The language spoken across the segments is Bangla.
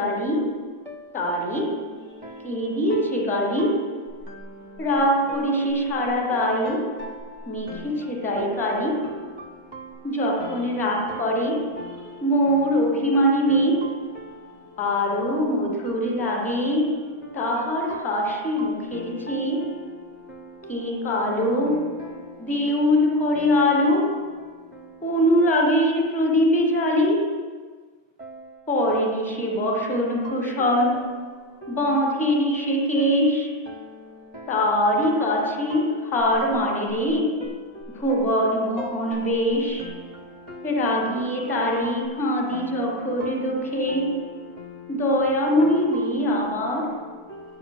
গালি, তারে কে দিয়েছে গালি? রাগ করেছে সারা গায়ে মেখেছে তাই কালি। যখন রাগ করে মোর অভিমানী মেয়ে, আরও মধুর লাগে তাহার হাসি মুখের চেয়ে। কে কালো, দেউল করে আলো সে বসন ভূষণ বাঁধেনি সে কেশ তারই কাছে হার মানে রে ভুবন মোহন বেশ। রাগিয়ে তারি কাঁদি যখন দুঃখে। দয়াময়ী মেয়ে আমার,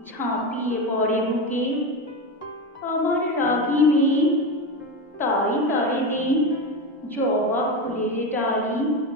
ঝাঁপিয়ে পড়ে মুখে। আমার রাগী মেয়ে, তাই তারে দেই জবা ফুলের ডালি।